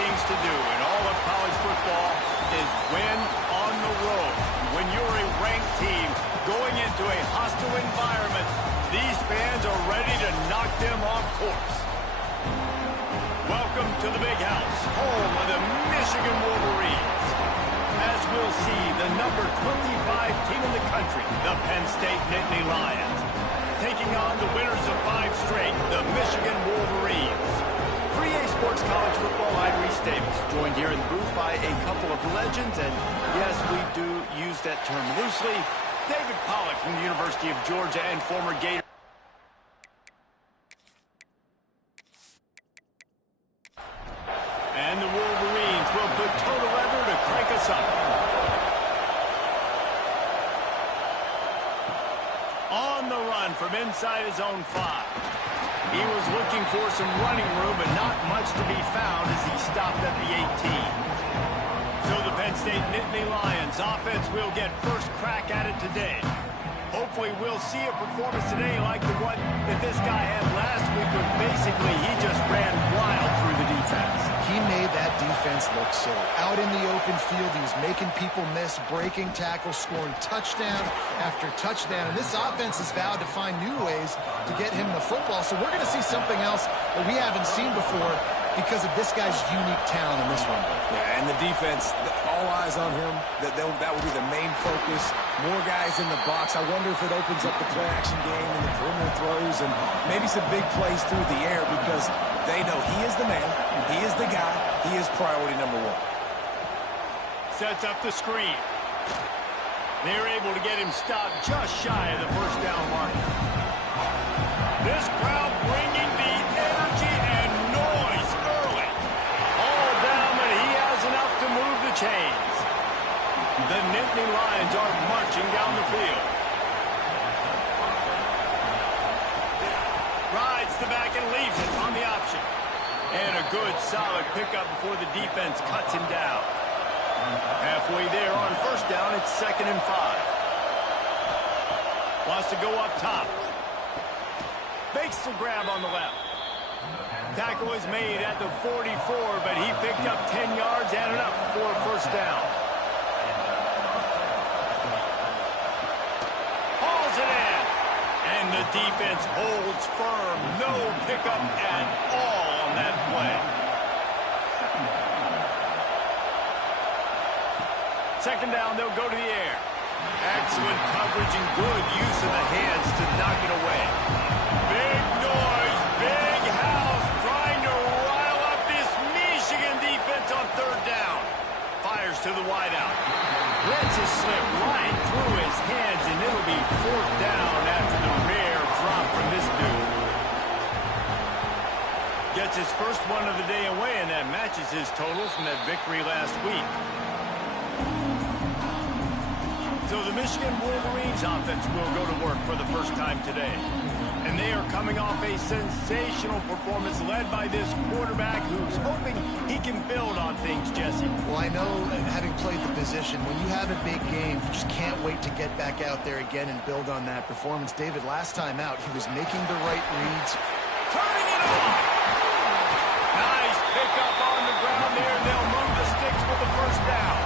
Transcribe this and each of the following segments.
things to do in all of college football is win on the road. When you're a ranked team going into a hostile environment, these fans are ready to knock them off course. Welcome to the Big House, home of the Michigan Wolverines. As we'll see, the number 25 team in the country, the Penn State Nittany Lions, taking on the winners of 5 straight, the Michigan Wolverines. 3A Sports College Football, I'm Reese Davis, joined here in the booth by a couple of legends, and yes, we do use that term loosely. David Pollack from the University of Georgia and former Gator. And the Wolverines will put toe to leather to crank us up. On the run from inside his own 5. He was looking for some running room, but not much to be found as he stopped at the 18. So the Penn State Nittany Lions offense will get first crack at it today. Hopefully we'll see a performance today like the one that this guy had last week, where basically he just ran wild through the defense. He made that defense look silly. Out in the open field, he was making people miss, breaking tackles, scoring touchdown after touchdown. And this offense has vowed to find new ways to get him the football. So we're going to see something else that we haven't seen before because of this guy's unique talent in this one. Yeah, and the defense, all eyes on him. That will be the main focus. More guys in the box. I wonder if it opens up the play-action game and the perimeter throws and maybe some big plays through the air, because they know he is the man, he is the guy, he is priority number 1. Sets up the screen. They're able to get him stopped just shy of the first down mark. This crowd bringing the energy and noise early. All down, but he has enough to move the chains. The Nittany Lions are marching down the field. Rides the back and leaves it on the option. And a good, solid pickup before the defense cuts him down. Halfway there on first down, it's 2nd and 5. Wants to go up top. Makes the grab on the left. Tackle is made at the 44, but he picked up 10 yards and enough for a first down. Hauls it in. And the defense holds firm. No pickup at all on that play. Second down, they'll go to the air. Excellent coverage and good use of the hands to knock it away. Big noise, big house, trying to rile up this Michigan defense on 3rd down. Fires to the wideout. Lets it slip right through his hands, and it'll be 4th down after the rare drop from this dude. Gets his first one of the day away, and that matches his total from that victory last week. So the Michigan Wolverines offense will go to work for the first time today. And they are coming off a sensational performance led by this quarterback who's hoping he can build on things, Jesse. Well, I know, having played the position, when you have a big game, you just can't wait to get back out there again and build on that performance. David, last time out, he was making the right reads. Turning it off! Nice pickup on the ground there. They'll move the sticks for the first down.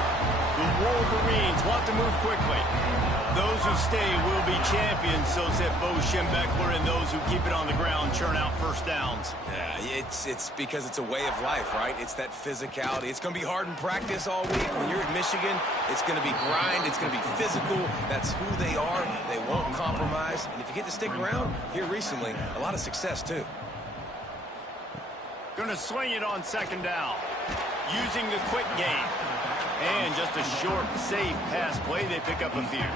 The Wolverines want to move quickly. Those who stay will be champions, so said Bo Schembechler, and those who keep it on the ground churn out first downs. Yeah, it's because it's a way of life, right? It's that physicality. It's going to be hard in practice all week. When you're at Michigan, it's going to be grind. It's going to be physical. That's who they are. They won't compromise. And if you get to stick around here recently, a lot of success, too. Going to swing it on 2nd down. Using the quick game. And just a short, safe pass play. They pick up a few.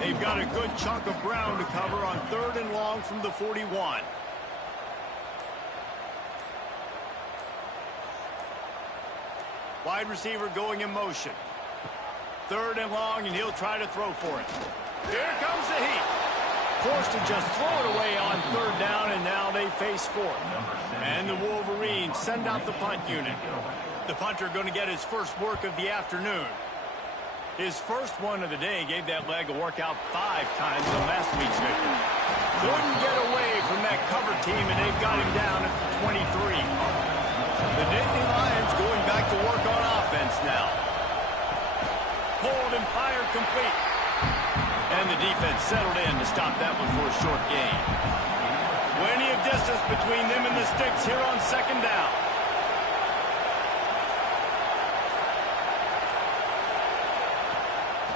They've got a good chunk of ground to cover on 3rd and long from the 41. Wide receiver going in motion. 3rd and long, and he'll try to throw for it. Here comes the heat. Forced to just throw it away on 3rd down, and now they face 4th. And the Wolverines send out the punt unit. The punter going to get his first work of the afternoon. His first one of the day gave that leg a workout 5 times in last week's victory. Couldn't get away from that cover team, and they've got him down at the 23. The Nittany Lions going back to work on offense now. Hold and fire complete. And the defense settled in to stop that one for a short gain. Plenty of distance between them and the sticks here on second down.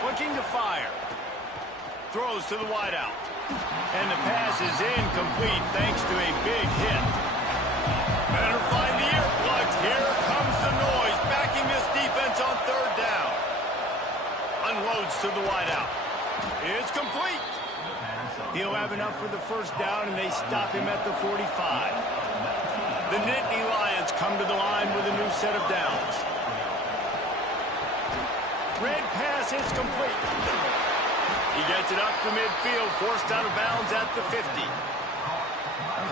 Looking to fire. Throws to the wideout. And the pass is incomplete thanks to a big hit. Better find the earplugs. Here comes the noise, backing this defense on third down. Unloads to the wideout. It's complete. He'll have enough for the first down, and they stop him at the 45. The Nittany Lions come to the line with a new set of downs. Red pass is complete. He gets it up to midfield, forced out of bounds at the 50.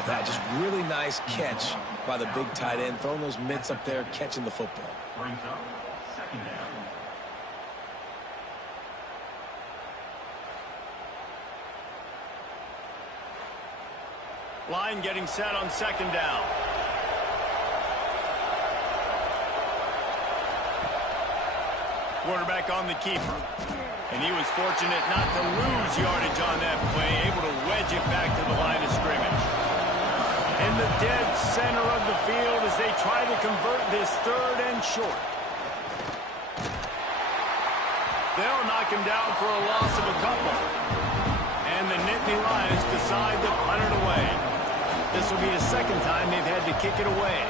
That just really nice catch by the big tight end, throwing those mitts up there, catching the football. Brings up second down. Line getting set on second down. Quarterback on the keeper. And he was fortunate not to lose yardage on that play, able to wedge it back to the line of scrimmage. In the dead center of the field as they try to convert this third and short. They'll knock him down for a loss of a couple. And the Nittany Lions decide to punt it away. This will be the second time they've had to kick it away.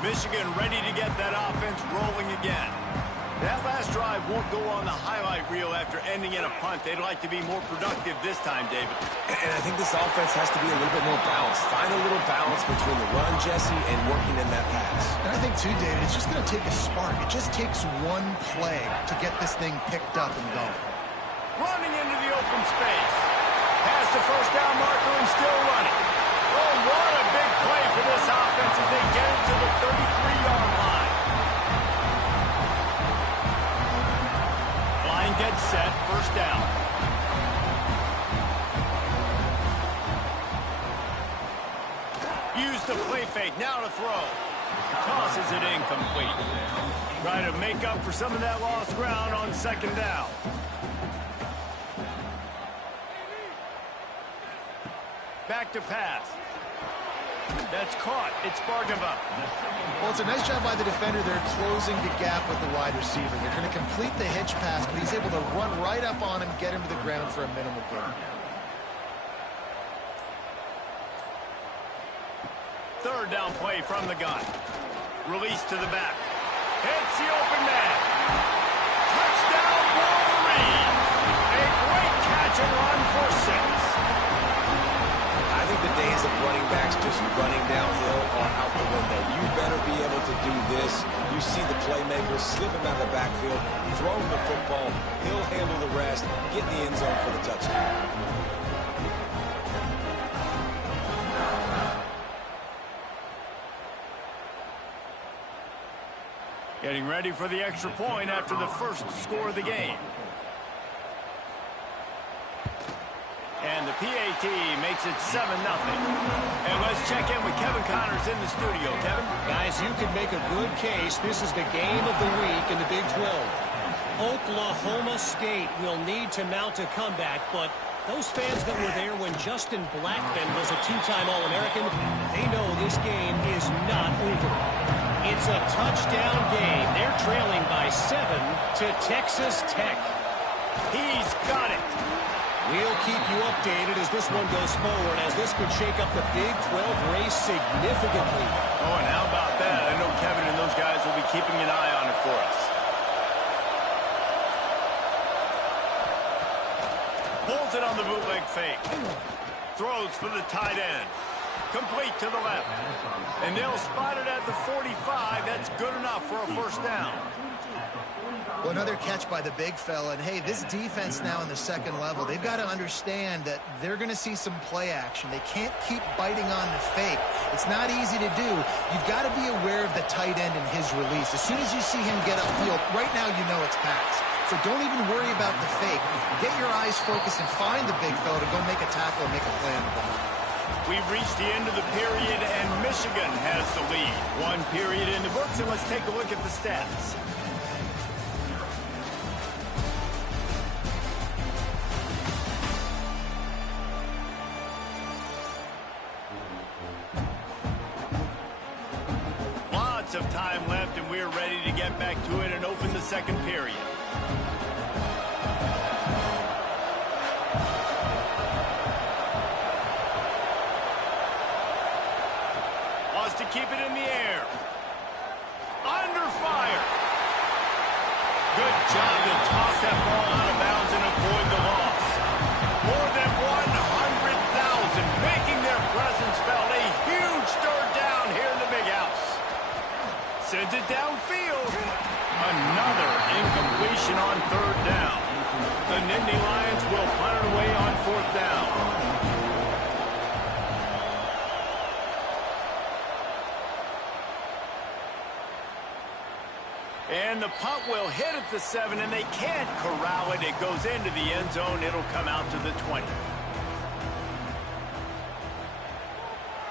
Michigan ready to get that offense rolling again. That last drive won't go on the highlight reel after ending in a punt. They'd like to be more productive this time, David. And I think this offense has to be a little bit more balanced. Find a little balance between the run, Jesse, and working in that pass. And I think, too, David, it's just going to take a spark. It just takes one play to get this thing picked up and going. Running into the open space. Past the first down marker and still running. Oh, what a big play for this offense as they get it to the 33-yard line. Line gets set, first down. Use the play fake, now to throw. Tosses it incomplete. Trying to make up for some of that lost ground on second down. Back to pass. That's caught. It's Bargava. Well, it's a nice job by the defender there closing the gap with the wide receiver. They're going to complete the hitch pass, but he's able to run right up on him, get him to the ground for a minimal gain. Third down play from the gun. Release to the back. Hits the open man. Touchdown, Wolverines. A great catch and run for 6. I think the days of running backs just running downhill are out the window. You better be able to do this. You see the playmaker slip him out of the backfield, throw him the football, he'll handle the rest, get in the end zone for the touchdown. Getting ready for the extra point after the first score of the game. And the PAT makes it 7-0. And let's check in with Kevin Connors in the studio. Kevin? Guys, you could make a good case. This is the game of the week in the Big 12. Oklahoma State will need to mount a comeback, but those fans that were there when Justin Blackmon was a two-time All-American, they know this game is not over. It's a touchdown game. They're trailing by 7 to Texas Tech. He's got it. We'll keep you updated as this one goes forward, as this could shake up the Big 12 race significantly. Oh, and how about that? I know Kevin and those guys will be keeping an eye on it for us. Pulls it on the bootleg fake. Throws for the tight end. Complete to the left. And they'll spot it at the 45. That's good enough for a first down. Well, another catch by the big fella. And, hey, this defense now in the second level, they've got to understand that they're going to see some play action. They can't keep biting on the fake. It's not easy to do. You've got to be aware of the tight end and his release. As soon as you see him get upfield, right now you know it's pass. So don't even worry about the fake. Get your eyes focused and find the big fella to go make a tackle and make a play on the ball. We've reached the end of the period, and Michigan has the lead. One period in the books, and let's take a look at the stats. Lots of time left, and we're ready to get back to it and open the second period. Wants to keep it in the air. Under fire. Good job to toss that ball out of bounds and avoid the loss. More than 100,000 making their presence felt. A huge third down here in the big house. Sends it downfield. Another incompletion on third down. The Nittany Lions will punt it away on fourth down. And the punt will hit at the 7, and they can't corral it. It goes into the end zone. It'll come out to the 20.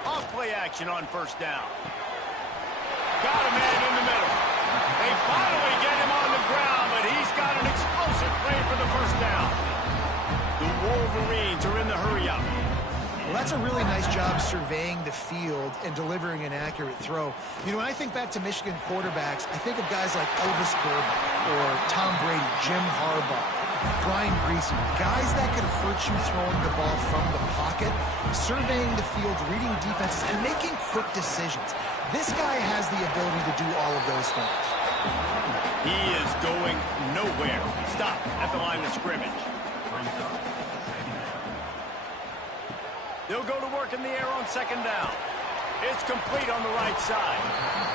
Off play action on first down. Got a man in the middle. They finally get him on the ground, but he's got an explosive play for the first down. The Wolverines are in the hurry-up. Well, that's a really nice job surveying the field and delivering an accurate throw. You know, when I think back to Michigan quarterbacks, I think of guys like Elvis Gerber or Tom Brady, Jim Harbaugh, Brian Greasy, guys that could hurt you throwing the ball from the pocket, surveying the field, reading defenses, and making quick decisions. This guy has the ability to do all of those things. He is going nowhere. Stop at the line of scrimmage. They'll go to work in the air on second down. It's complete on the right side.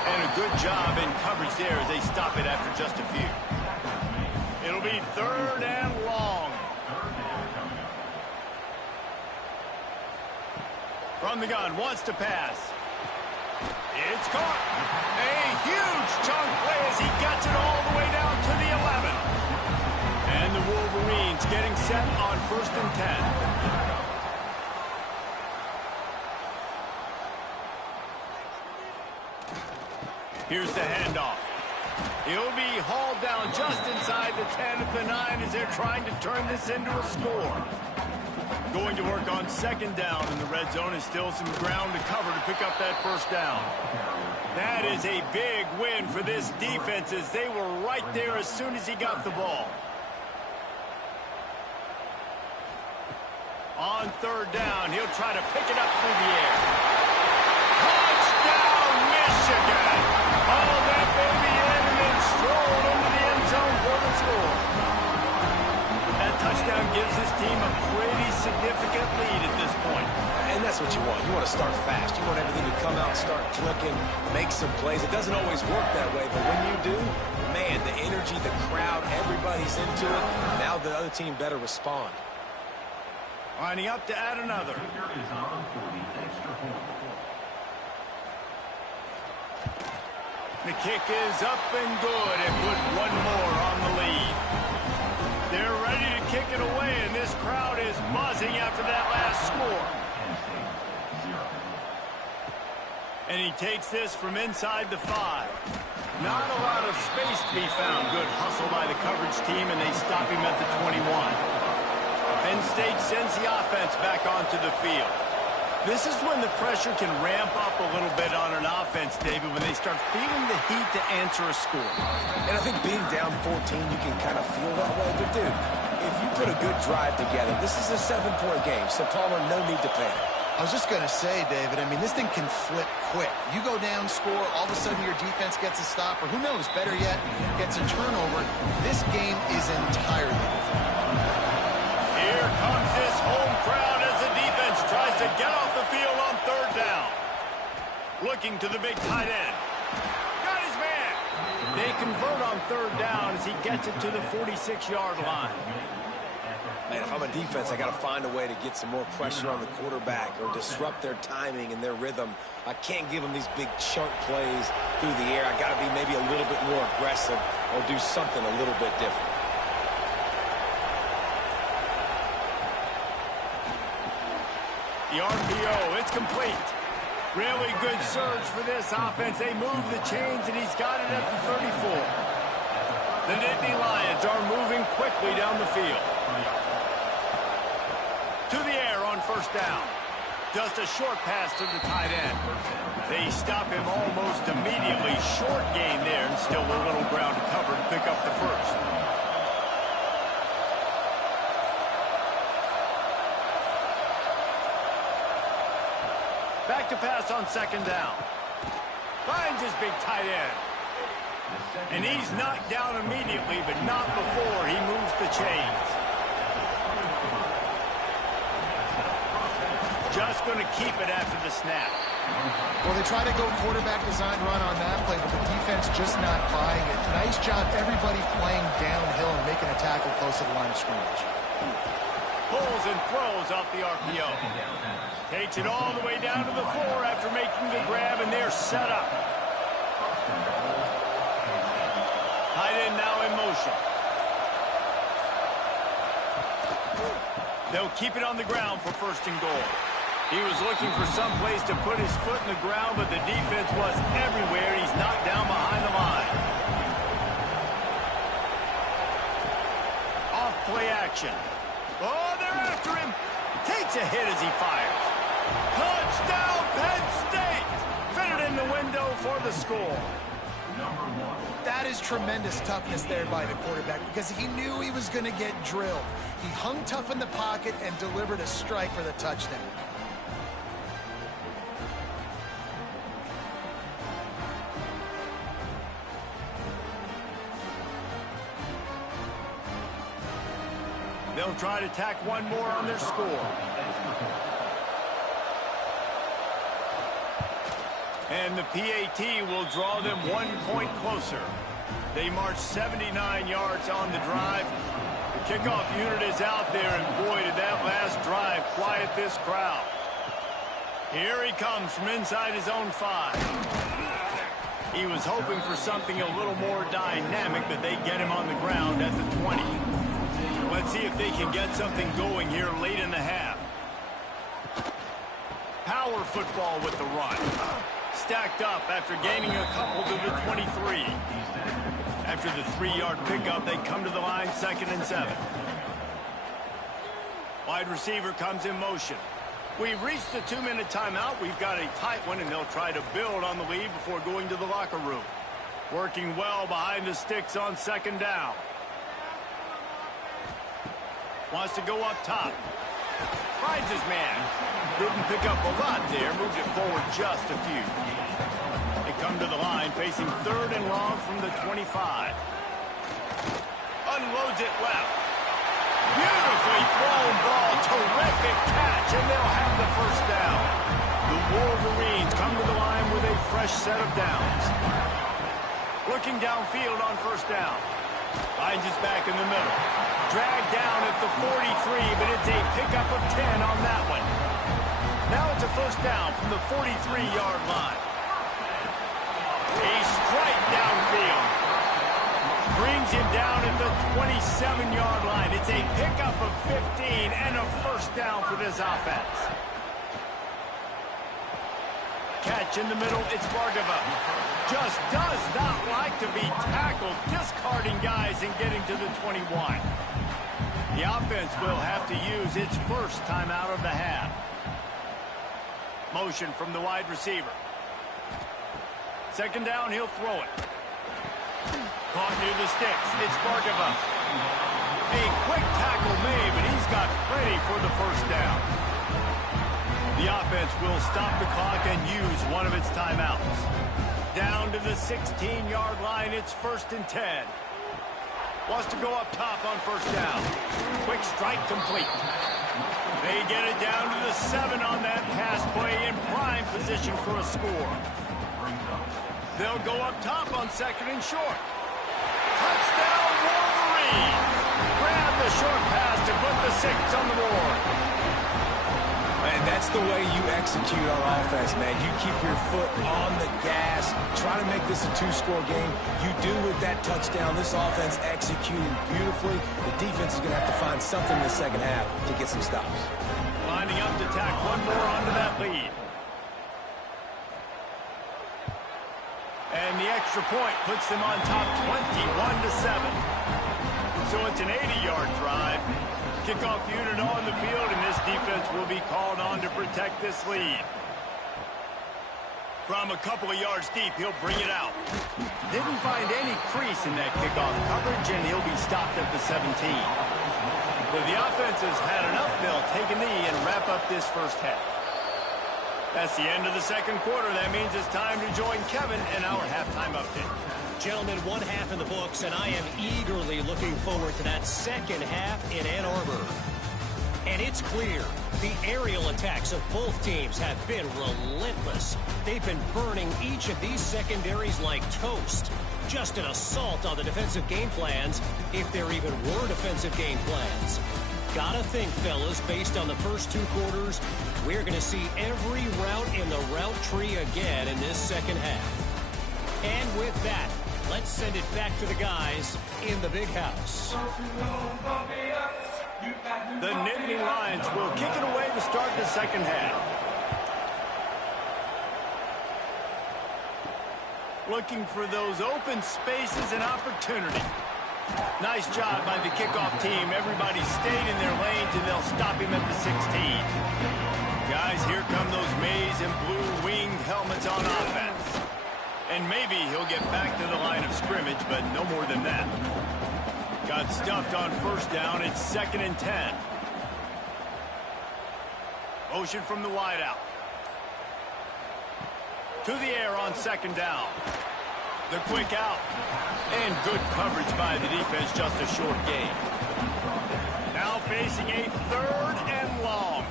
And a good job in coverage there as they stop it after just a few. It'll be third and long. From the gun, wants to pass. It's caught. A huge chunk play as he gets it all the way down to the 11. And the Wolverines getting set on first and 10. Here's the handoff. He'll be hauled down just inside the 10 at the 9 as they're trying to turn this into a score. Going to work on second down in the red zone, and still some ground to cover to pick up that first down. That is a big win for this defense as they were right there as soon as he got the ball. On third down, he'll try to pick it up through the air. Touchdown, Michigan! Haul that baby in and then stroll into the end zone for the score. That touchdown gives this team a pretty significant lead at this point. And that's what you want. You want to start fast. You want everything to come out, start clicking, make some plays. It doesn't always work that way, but when you do, man, the energy, the crowd, everybody's into it. Now the other team better respond. Lining up to add another. The kick is up and good and put one more on the lead. They're ready to kick it away, and this crowd is buzzing after that last score. And he takes this from inside the 5. Not a lot of space to be found. Good hustle by the coverage team, and they stop him at the 21. Penn State sends the offense back onto the field. This is when the pressure can ramp up a little bit on an offense, David, when they start feeling the heat to answer a score. And I think being down 14, you can kind of feel that way. But, dude, if you put a good drive together, this is a 7-point game, so Palmer, no need to panic. I was just going to say, David, I mean, this thing can flip quick. You go down, score, all of a sudden your defense gets a stop, or who knows, better yet, gets a turnover. This game is entirely different. Here comes this home crowd as the defense tries to get off the field on third down. Looking to the big tight end. Got his man. They convert on third down as he gets it to the 46-yard line. Man, if I'm a defense, I got to find a way to get some more pressure on the quarterback or disrupt their timing and their rhythm. I can't give them these big chunk plays through the air. I got to be maybe a little bit more aggressive or do something a little bit different. The RPO, it's complete. Really good surge for this offense. They move the chains, and he's got it at the 34. The Nittany Lions are moving quickly down the field. To the air on first down. Just a short pass to the tight end. They stop him almost immediately. Short gain there, and still a little ground to cover to pick up the first. Back to pass on second down. Finds his big tight end. And he's knocked down immediately, but not before he moves the chains. Just going to keep it after the snap. Well, they try to go quarterback design run on that play, but the defense just not buying it. Nice job, everybody playing downhill and making a tackle close to the line of scrimmage. Pulls and throws off the RPO. Takes it all the way down to the 4 after making the grab, and they're set up. Tight end now in motion. They'll keep it on the ground for first and goal. He was looking for some place to put his foot in the ground, but the defense was everywhere. He's knocked down behind the line. Off play action. Oh, they're after him. Takes a hit as he fires. Touchdown, Penn State! Fitted in the window for the score. That is tremendous toughness there by the quarterback because he knew he was going to get drilled. He hung tough in the pocket and delivered a strike for the touchdown. They'll try to tack one more on their score. And the PAT will draw them 1 point closer. They march 79 yards on the drive. The kickoff unit is out there, and boy, did that last drive quiet this crowd. Here he comes from inside his own 5. He was hoping for something a little more dynamic, but they get him on the ground at the 20. Let's see if they can get something going here late in the half. Power football with the run. Stacked up after gaining a couple to the 23. After the 3-yard pickup, they come to the line 2nd and 7. Wide receiver comes in motion. We've reached the 2-minute timeout. We've got a tight one, and they'll try to build on the lead before going to the locker room. Working well behind the sticks on 2nd down. Wants to go up top. Finds his man. Didn't pick up a lot there. Moved it forward just a few. They come to the line facing 3rd and long from the 25. Unloads it left. Beautifully thrown ball. Terrific catch, and they'll have the first down. The Wolverines come to the line with a fresh set of downs. Looking downfield on first down. Finds his back in the middle. Dragged down at the 43, but it's a pickup of 10 on that one. Now it's a first down from the 43-yard line. A strike downfield. Brings him down at the 27-yard line. It's a pickup of 15 and a first down for this offense. Catch in the middle, it's Bargava. Just does not like to be tackled, discarding guys and getting to the 21. The offense will have to use its first timeout of the half. Motion from the wide receiver. 2nd down, he'll throw it. Caught near the sticks, it's Bargava. A quick tackle made, but he's got plenty for the first down. The offense will stop the clock and use one of its timeouts. Down to the 16-yard line, it's 1st and 10. Wants to go up top on first down. Quick strike complete. They get it down to the 7 on that pass play in prime position for a score. They'll go up top on 2nd and short. Touchdown, Wolverines! Grab the short pass to put the 6 on the board. And that's the way you execute on offense, man. You keep your foot on the gas, try to make this a 2-score game. You do with that touchdown. This offense executing beautifully. The defense is going to have to find something in the second half to get some stops. Lining up to tack one more onto that lead. And the extra point puts them on top 21-7. So it's an 80-yard drive. Kickoff unit on the field, and this defense will be called on to protect this lead. From a couple of yards deep, he'll bring it out. Didn't find any crease in that kickoff coverage, and he'll be stopped at the 17. But the offense has had enough. They'll take a knee and wrap up this first half. That's the end of the second quarter. That means it's time to join Kevin in our halftime update. Gentlemen, one half in the books, and I am eagerly looking forward to that second half in Ann Arbor. And it's clear, the aerial attacks of both teams have been relentless. They've been burning each of these secondaries like toast. Just an assault on the defensive game plans, if there even were defensive game plans. Gotta think, fellas, based on the first 2 quarters, we're going to see every route in the route tree again in this second half. And with that, let's send it back to the guys in the big house. The Nittany Lions will kick it away to start the second half. Looking for those open spaces and opportunity. Nice job by the kickoff team. Everybody stayed in their lanes, and they'll stop him at the 16. Guys, here come those maize and blue winged helmets on offense. And maybe he'll get back to the line of scrimmage, but no more than that. Got stuffed on first down. It's 2nd and 10. Motion from the wideout. To the air on 2nd down. The quick out. And good coverage by the defense, just a short gain. Now facing a 3rd and long.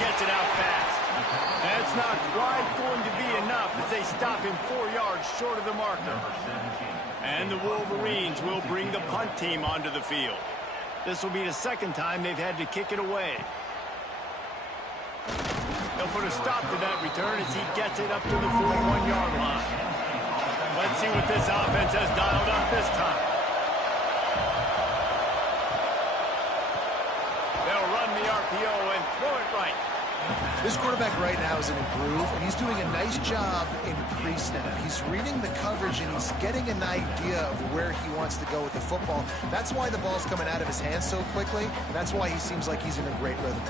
Gets it out fast. That's not quite going to be enough as they stop him 4 yards short of the marker. And the Wolverines will bring the punt team onto the field. This will be the 2nd time they've had to kick it away. They'll put a stop to that return as he gets it up to the 41-yard line. Let's see what this offense has dialed up this time. They'll run the RPO and throw it right. This quarterback right now is in a groove, and he's doing a nice job in pre-snap. He's reading the coverage, and he's getting an idea of where he wants to go with the football. That's why the ball's coming out of his hands so quickly, and that's why he seems like he's in a great rhythm.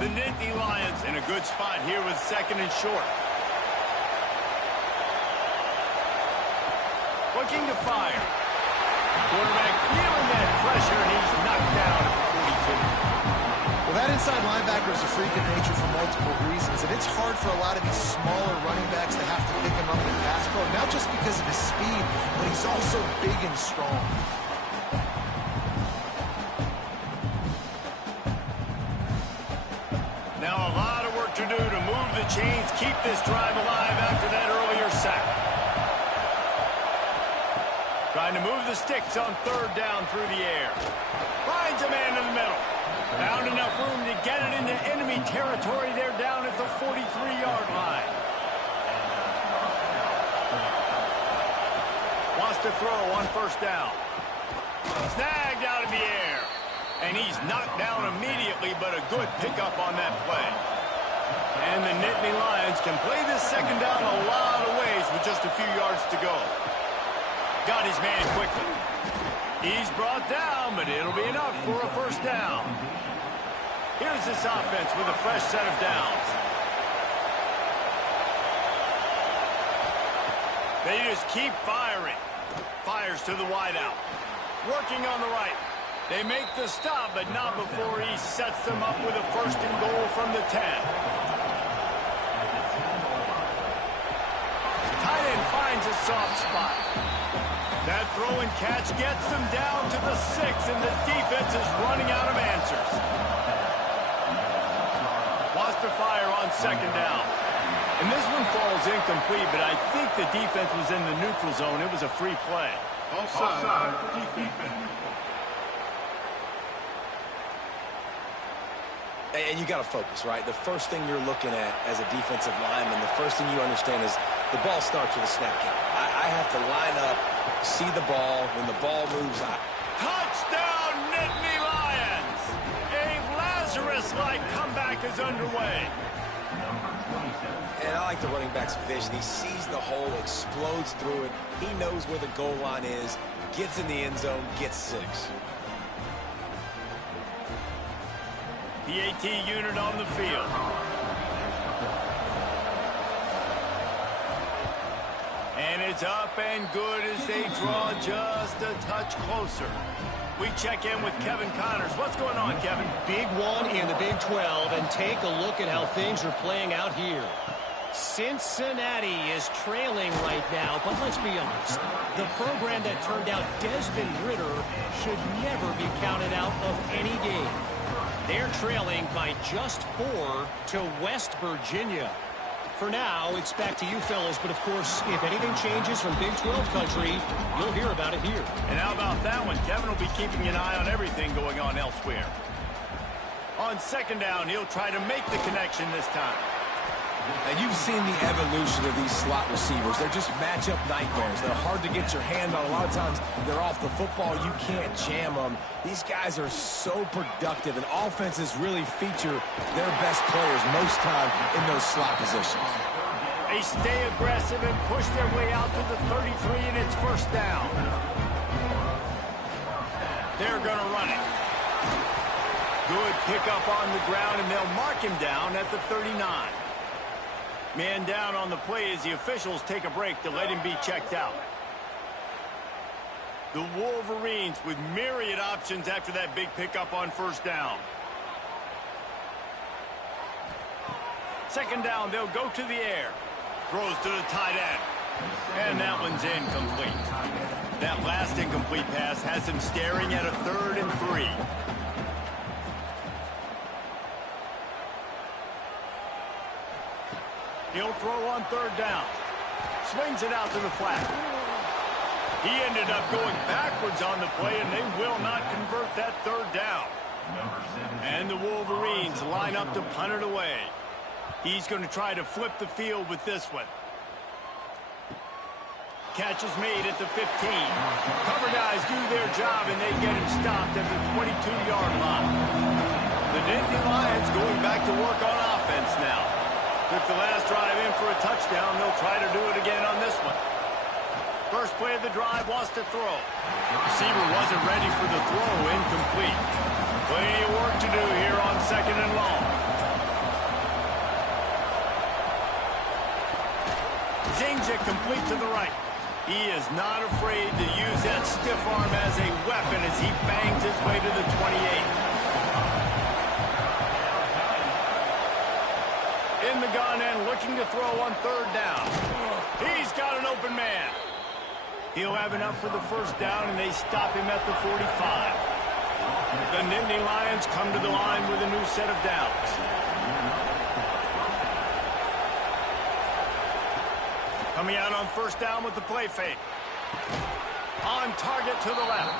The Nittany Lions in a good spot here with 2nd and short. Looking to fire. Quarterback feeling that pressure, and he's knocked down at the 42. Well, that inside linebacker is a freak of nature for multiple reasons, and it's hard for a lot of these smaller running backs to have to pick him up in pass pro, not just because of his speed, but he's also big and strong. Now a lot of work to do to move the chains, keep this drive alive after that earlier sack. Trying to move the sticks on 3rd down through the air. Finds a man in the middle. Found enough room to get it into enemy territory. They're down at the 43-yard line. Wants to throw on 1st down. Snagged out of the air. And he's knocked down immediately, but a good pickup on that play. And the Nittany Lions can play this 2nd down a lot of ways with just a few yards to go. Got his man quickly. He's brought down, but it'll be enough for a 1st down. Here's this offense with a fresh set of downs. They just keep firing. Fires to the wideout. Working on the right. They make the stop, but not before he sets them up with a 1st and goal from the 10. Tight end finds a soft spot. That throw and catch gets them down to the 6, and the defense is running out of answers. Wants to fire on 2nd down. And this one falls incomplete, but I think the defense was in the neutral zone. It was a free play. Offside. Defense. And you got to focus, right? The first thing you're looking at as a defensive lineman, the first thing you understand is the ball starts with a snap count. I have to line up, see the ball. When the ball moves out. Touchdown, Nittany Lions! A Lazarus-like comeback is underway. And I like the running back's vision. He sees the hole, explodes through it. He knows where the goal line is, gets in the end zone, gets 6. PAT unit on the field. And it's up and good as they draw just a touch closer. We check in with Kevin Connors. What's going on, Kevin? Big one in the Big 12, and take a look at how things are playing out here. Cincinnati is trailing right now, but let's be honest. The program that turned out Desmond Ridder should never be counted out of any game. They're trailing by just 4 to West Virginia. For now, it's back to you fellas, but of course, if anything changes from Big 12 country, you'll hear about it here. And how about that one? Kevin will be keeping an eye on everything going on elsewhere. On second down, he'll try to make the connection this time. And you've seen the evolution of these slot receivers. They're just matchup nightmares. They're hard to get your hand on. A lot of times, they're off the football. You can't jam them. These guys are so productive, and offenses really feature their best players most time in those slot positions. They stay aggressive and push their way out to the 33, and it's first down. They're going to run it. Good pickup on the ground, and they'll mark him down at the 39. Man down on the play as the officials take a break to let him be checked out. The Wolverines with myriad options after that big pickup on first down. Second down, they'll go to the air. Throws to the tight end. And that one's incomplete. That last incomplete pass has him staring at a 3rd and 3. He'll throw on third down. Swings it out to the flat. He ended up going backwards on the play, and they will not convert that third down. And the Wolverines line up to punt it away. He's going to try to flip the field with this one. Catch is made at the 15. Cover guys do their job, and they get him stopped at the 22-yard line. The Nittany Lions going back to work on offense now. Took the last drive in for a touchdown. They'll try to do it again on this one. First play of the drive, wants to throw. Receiver wasn't ready for the throw, incomplete. Plenty of work to do here on second and long. Zings it complete to the right. He is not afraid to use that stiff arm as a weapon as he bangs his way to the 28. In the gun and looking to throw on third down. He's got an open man. He'll have enough for the first down, and they stop him at the 45. The Nittany Lions come to the line with a new set of downs. Coming out on first down with the play fake. On target to the left.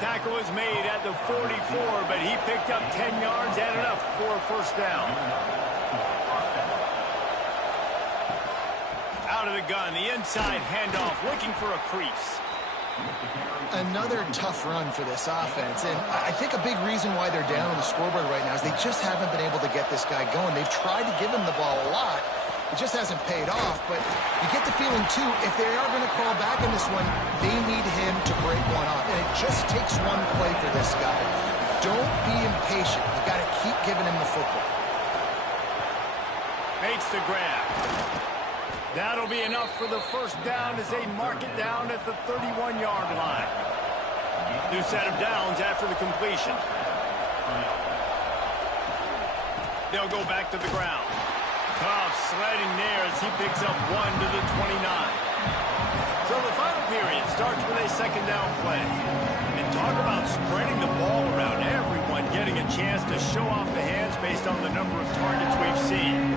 Tackle is made at the 44, but he picked up 10 yards and enough for a first down. Out of the gun, the inside handoff, looking for a crease. Another tough run for this offense, and I think a big reason why they're down on the scoreboard right now is they just haven't been able to get this guy going. They've tried to give him the ball a lot. It just hasn't paid off, but you get the feeling, too, if they are going to crawl back in this one, they need him to break one off, and it just takes one play for this guy. Don't be impatient. You got to keep giving him the football. Makes the grab. That'll be enough for the first down as they mark it down at the 31-yard line. New set of downs after the completion. They'll go back to the ground. Tough sliding there as he picks up 1 to the 29. So the final period starts with a second down play. And talk about spreading the ball around, everyone getting a chance to show off the hands based on the number of targets we've seen.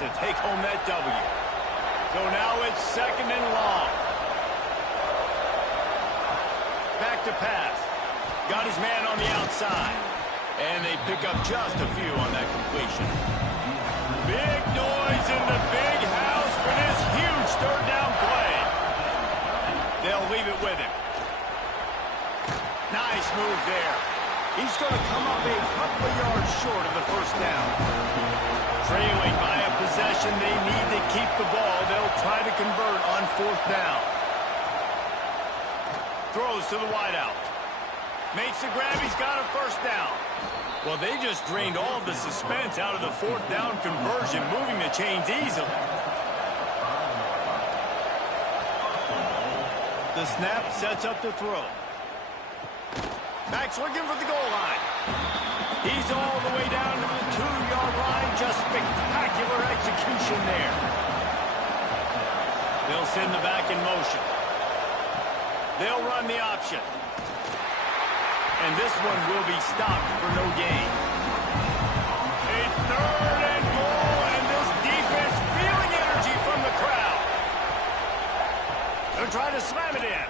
to take home that W. So now it's 2nd and long. Back to pass. Got his man on the outside. And they pick up just a few on that completion. Big noise in the big house for this huge 3rd down play. They'll leave it with him. Nice move there. He's going to come up a couple of yards short of the 1st down. Trailing by a possession, they need to keep the ball. They'll try to convert on 4th down. Throws to the wideout. Makes the grab. He's got a 1st down. Well, they just drained all the suspense out of the 4th down conversion, moving the chains easily. The snap sets up the throw. Max looking for the goal line. He's all the way down to the 2-yard line. Just spectacular execution there. They'll send the back in motion. They'll run the option. And this one will be stopped for no gain. A 3rd and goal, and this defense feeling energy from the crowd. They'll try to slam it in.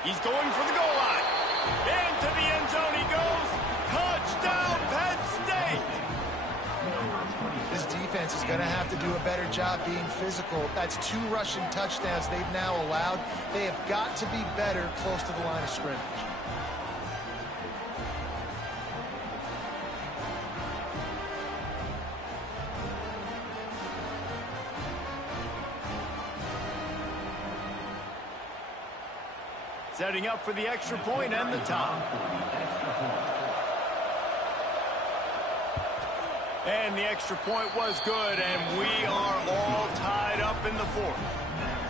He's going for the goal line. Into the end zone he goes. Touchdown, Penn State! This defense is going to have to do a better job being physical. That's 2 rushing touchdowns they've now allowed. They have got to be better close to the line of scrimmage. Setting up for the extra point and the top. And the extra point was good, and we are all tied up in the 4th.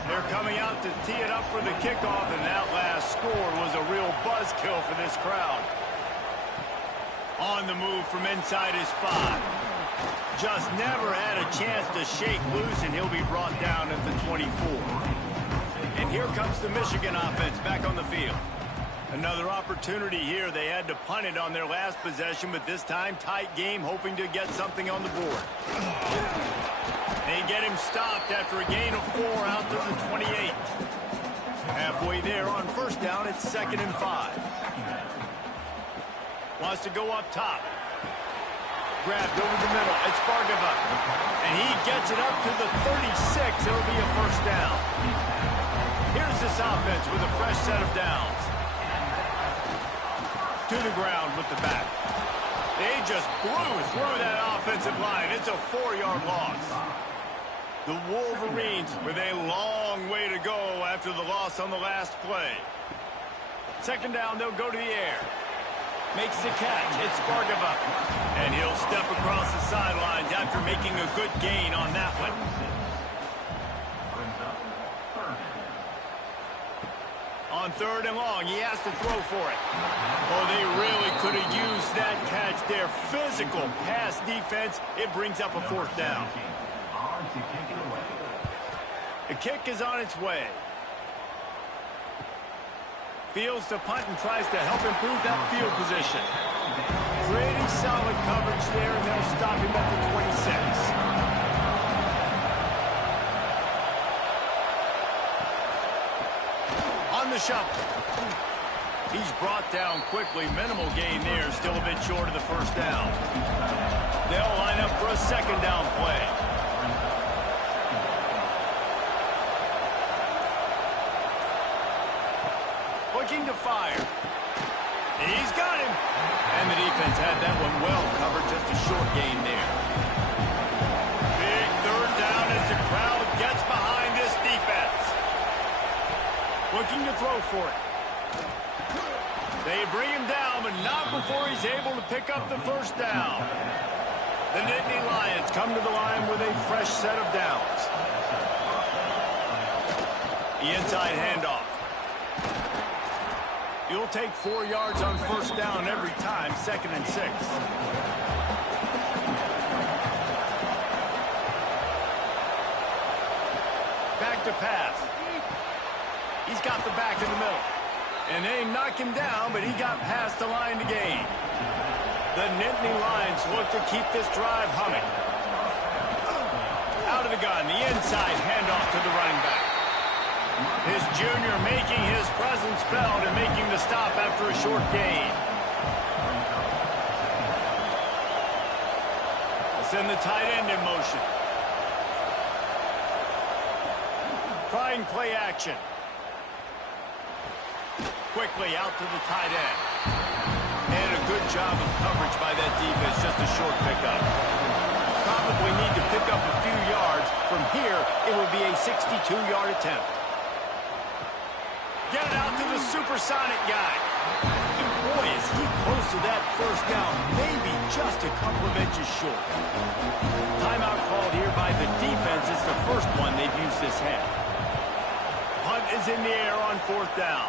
They're coming out to tee it up for the kickoff, and that last score was a real buzzkill for this crowd. On the move from inside his 5. Just never had a chance to shake loose, and he'll be brought down at the 24. And here comes the Michigan offense back on the field. Another opportunity here. They had to punt it on their last possession, but this time tight game, hoping to get something on the board. They get him stopped after a gain of 4 out to the 28. Halfway there on 1st down, it's 2nd and 5. Wants to go up top. Grabbed over the middle. It's Bargava. And he gets it up to the 36. It'll be a 1st down. Here's this offense with a fresh set of downs. To the ground with the back. They just blew through that offensive line. It's a 4-yard loss. The Wolverines with a long way to go after the loss on the last play. 2nd down, they'll go to the air. Makes the catch. It's Bargava. And he'll step across the sidelines after making a good gain on that one. On 3rd and long, he has to throw for it. Oh, they really could have used that catch there. Physical pass defense. It brings up a 4th down. The kick is on its way. Fields to punt and tries to help improve that field position. Pretty solid coverage there, and they'll stop him at the 26. The shuffle. He's brought down quickly. Minimal gain there. Still a bit short of the 1st down. They'll line up for a 2nd down play. Looking to fire. He's got him. And the defense had that one well covered. Just a short gain there. Big 3rd down as the crowd gets behind this defense. Looking to throw for it. They bring him down, but not before he's able to pick up the 1st down. The Nittany Lions come to the line with a fresh set of downs. The inside handoff. You'll take 4 yards on 1st down every time, 2nd and 6. Back to pass. He's got the back in the middle. And they knock him down, but he got past the line to gain. The Nittany Lions look to keep this drive humming. gun, the inside handoff to the running back. His junior making his presence felt and making the stop after a short gain. Send the tight end in motion. Trying play action. Quickly out to the tight end. And a good job of coverage by that defense. Just a short pickup. Probably need to pick up a few yards. From here, it will be a 62-yard attempt. Get it out to the supersonic guy. Boy, is he close to that first down. Maybe just a couple of inches short. Timeout called here by the defense. It's the first one they've used this half. Punt is in the air on 4th down.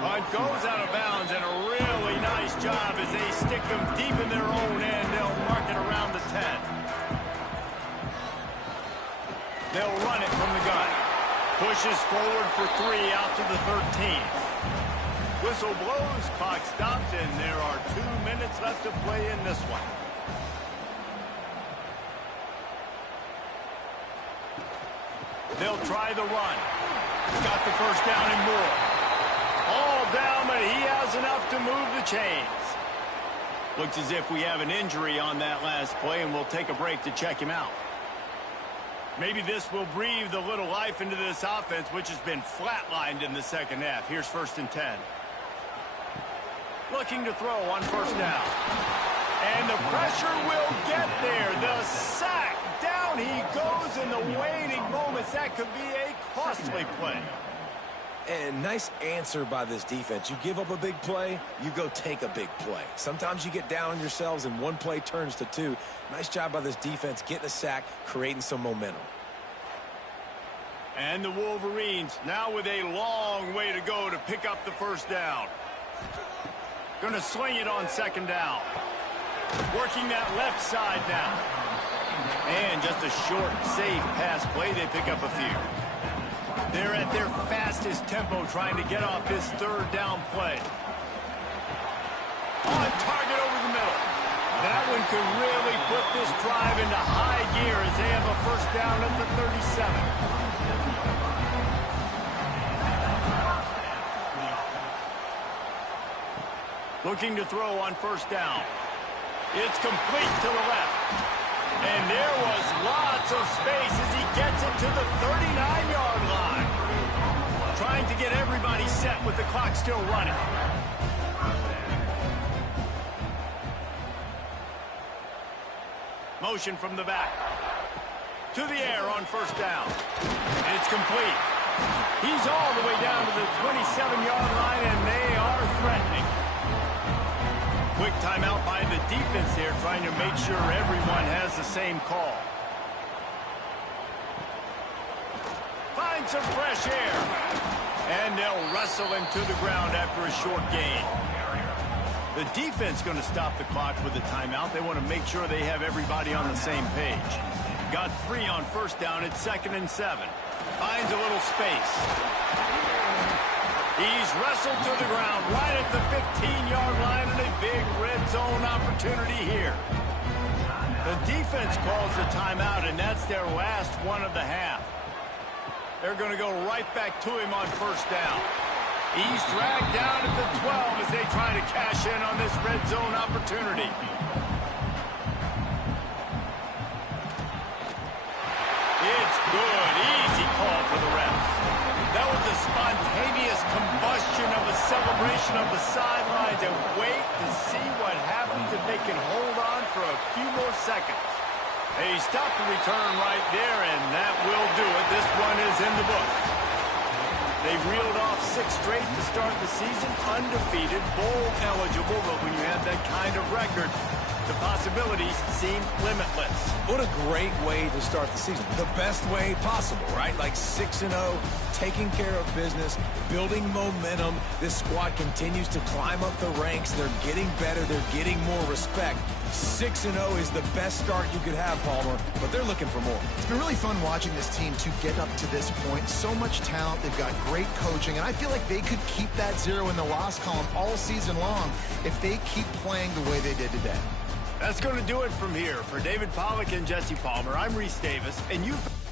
Punt goes out of bounds, and a really nice job as they stick them deep in their own end. They'll mark it around the 10. They'll run it from the gun. Pushes forward for 3 out to the 13. Whistle blows, clock stops, and there are 2 minutes left to play in this one. They'll try the run. Got the first down and more. All down, but he has enough to move the chains. Looks as if we have an injury on that last play, and we'll take a break to check him out. Maybe this will breathe a little life into this offense, which has been flatlined in the second half. Here's 1st and 10. Looking to throw on 1st down. And the pressure will get there. The sack. Down he goes in the waiting moments. That could be a costly play. And nice answer by this defense. You give up a big play, you go take a big play. Sometimes you get down on yourselves and one play turns to 2. Nice job by this defense getting a sack, creating some momentum. And the Wolverines now with a long way to go to pick up the first down. Going to sling it on 2nd down. Working that left side now. And just a short, safe pass play. They pick up a few. They're at their fastest tempo trying to get off this 3rd down play. On target over the middle. That one could really put this drive into high gear as they have a first down at the 37. Looking to throw on 1st down. It's complete to the left. And there was lots of space as he gets it to the 39-yard line. Trying to get everybody set with the clock still running. Motion from the back. To the air on 1st down. And it's complete. He's all the way down to the 27-yard line, and they are threatening. Quick timeout by the defense there, trying to make sure everyone has the same call. Find some fresh air. And they'll wrestle him to the ground after a short gain. The defense going to stop the clock with a timeout. They want to make sure they have everybody on the same page. Got 3 on 1st down. It's 2nd and 7. Finds a little space. He's wrestled to the ground right at the 15-yard line, and a big red zone opportunity here. The defense calls the timeout, and that's their last one of the half. They're going to go right back to him on 1st down. He's dragged down at the 12 as they try to cash in on this red zone opportunity. It's good. Easy call for the refs. That was a spontaneous combustion of a celebration of the sidelines, and wait to see what happens if they can hold on for a few more seconds. They stop the return right there, and that will do it. This one is in the book. They've reeled off 6 straight to start the season, undefeated, bowl eligible, but when you have that kind of record, the possibilities seem limitless. What a great way to start the season. The best way possible, right? Like 6-0, taking care of business, building momentum. This squad continues to climb up the ranks. They're getting better. They're getting more respect. 6-0 is the best start you could have, Palmer, but they're looking for more. It's been really fun watching this team to get up to this point. So much talent. They've got great coaching, and I feel like they could keep that 0 in the loss column all season long if they keep playing the way they did today. That's going to do it from here. For David Pollack and Jesse Palmer, I'm Reese Davis, and you've...